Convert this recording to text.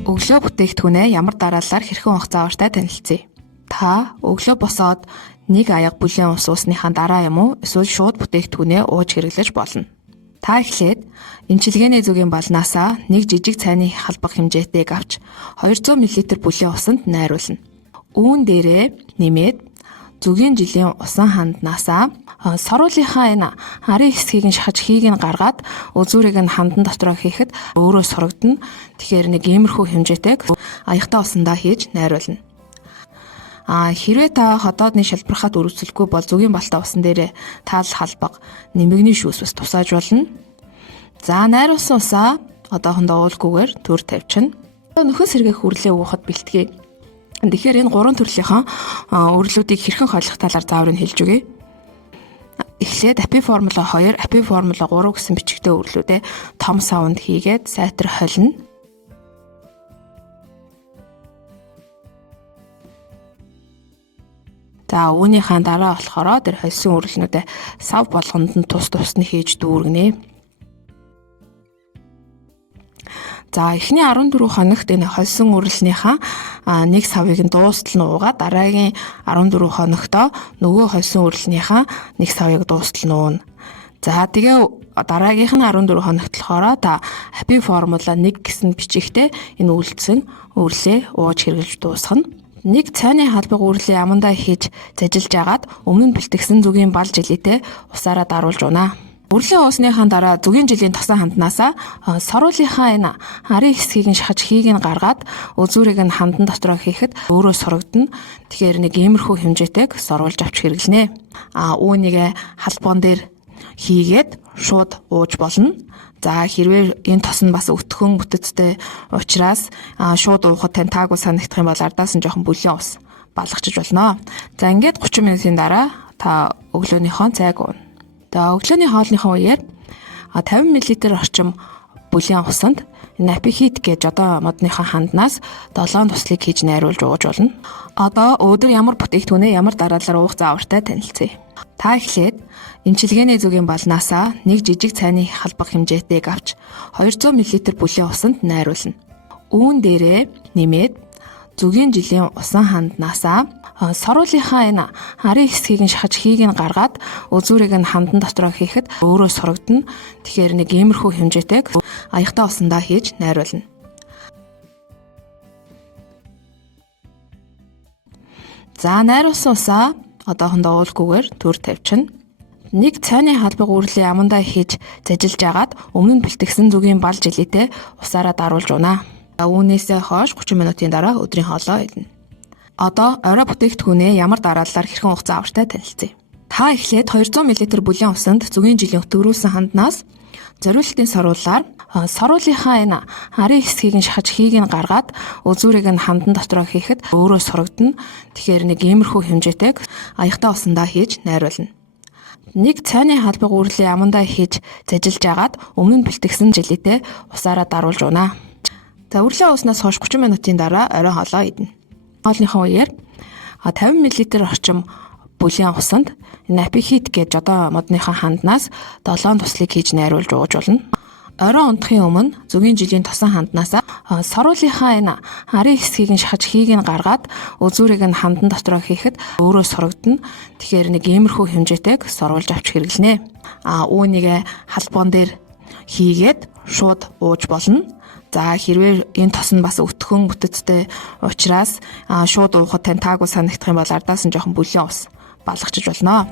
Өглөө бүтээгдэхүүнээ ямар дараалалаар хэрхэн ухах заавартай танилцъя. Та өглөө босоод нэг аяга бүлээн ус уусныхаа дараа юм уу эсвэл шууд бүтээгдэхүүнээ ууж хэрэглэж болно. Та эхлээд эмчилгээний зүгийн балнаасаа нэг жижиг цайны халбах хэмжээтэйг авч 200 мл бүлээн усанд найруулна. Үүн дээрээ нэмээд зүгийн жилийн усан ханднаасаа саруулынхаа энэ арын хэсгийг нь шахаж хийг нь гаргаад үзүүрийг нь хандан дотроо хийхэд өөрөө сурагдана. Тэгэхээр нэг иймэрхүү хэмжээтэйг аягтай усандаа хийж найруулна. Хэрвээ та ходоодны шалбархат өрөвсөлгүй бол зүгийн балтай усан дээрээ таал халбаг нэмэгний шүүс бас тусааж болно. За найруулсан усаа одоохондоо уулгүйгээр төр тавьчихна. Нөхөс сэргээх хүрлээ уухад бэлтгий. Тэгэхээр энэ гурван төрлийнхаа өрлүүдийг хэрхэн хойлох талаар зааврыг хэлж өгье. Эхлээд апи формула 2, апи формула 3 гэсэн бичигтэй өрлүүдээ том савнд хийгээд сайтар холино. За үүнийхээ дараа болохоор тэр холсон өрлөнүүдээ сав болгонд нь тус нь хийж дүүргэнэ. За эхний 14 хоногт энэ холсон өрлөнийхаа нэг савыг нь дуустал нь уугаад дараагийн 14 хоногтоо нөгөө холсон өрлөнийхаа нэг савыг дуустал нь уuna. За тэгээ дараагийнх нь 14 хоногт болохоор та апи формула 1 гэсэн бичигтэй энэ үлдсэн өрлөө ууж хэрэглэж дуусгана. Нэг цайны халбаг өрлөө амандаа хийж зажилж агаад өмнө нь бэлтгэсэн зүгийн бал жилээтэй усаараа даруулж унаа. Өрлөө уусныхаа дараа зүгийн жилийн тосон ханднаасаа саруулынхаа энэ арын хэсгийг нь шахаж хийг нь гаргаад үзүүрийг нь хандан дотроо хийхэд өөрөө сурагдана. Тэгэхээр нэг иймэрхүү хэмжээтэйг соруулж авч хэрэглэнэ. Үүнийг халбан дээр хийгээд шууд ууж болно. За хэрвээ энэ тос нь бас өтгөн бүтэцтэй учраас шууд уухад тань таагүй санагдах юм бол ардаас нь жоохон бүлээн ус балгачиж болно. За ингээд 30 минутын дараа та өглөөнийхөө цайг ууна. За өглөөний хоолныхоо үеэр 50 мл орчим бүлээн усанд апи хит гэж одоо модныхаа ханднаас 7 туслыг хийж найруулж ууж болно. Одоо өдөр ямар бүтээгдэхүүнээ ямар дараалалаар уух заавартай танилцъя. Та эхлээд эмчилгээний зүгийн балнаасаа нэг жижиг цайны халбах хэмжээтэйг авч 200 мл бүлээн усанд найруулна. Үүн дээрээ нэмээд зүгийн жилийн усан ханднаасаа саруулынхаа энэ арын хэсгийг нь шахаж хийг нь гаргаад үзүүрийг нь хандан дотроо хийхэд өөрөө сурагдана. Тэгэхээр нэг иймэрхүү хэмжээтэйг аягтай усандаа хийж найруулна. За найруулсан усаа одоохондоо уулгүйгээр төр тавьчихна. Нэг цайны халбаг өрлөө амандаа хийж зажилж агаад өмнө нь бэлтгэсэн зүгийн бал жилээтэй усаараа даруулж унаа. Үүнээсээ хойш 30 минутын дараа өдрийн хоолоо идэнэ. Одоо орой бүтээгдэхүүнээ ямар дараалалаар хэрхэн уух заавартай танилцъя. Та эхлээд 200 мл бүлээн усанд зүгийн жилийн өтгөрүүлсэн ханднаас зориултын саруулаар саруулынхаа энэ арын хэсгийг нь шахаж хийг нь гаргаад үзүүрийг нь хандан дотроо хийхэд өөрөө сурагдана. Тэгэхээр нэг иймэрхүү хэмжээтэйг аягтай усандаа хийж найруулна. Нэг цайны халбаг өрлөө амандаа хийж зажилж агаад өмнө нь бэлтгэсэн жилээтэй усаараа даруулж унаа. За өрлөө ууснаас хойш 30 минутын дараа орой хоолоо идэнэ. Хоолныхоо үеэр 50 мл орчим бүлээн усанд апи хит гэж одоо модныхаа ханднаас 7 туслыг хийж найруулж ууж болно. Орой унтахын өмнө зүгийн жилийн тосон ханднаасаа саруулынхаа энэ арын хэсгийг нь шахаж хийг нь гаргаад үзүүрийг нь хандан дотроо хийхэд өөрөө сурагдана. Тэгэхээр нэг иймэрхүү хэмжээтэйг соруулж авч хэрэглэнэ. Үүнийг халбан дээр хийгээд шууд ууж болно. За хэрвээ энэ тос нь бас өтгөн бүтэцтэй учраас шууд уухад тань таагүй санагдах юм бол ардаас нь жоохон бүлээн ус балгачиж болно.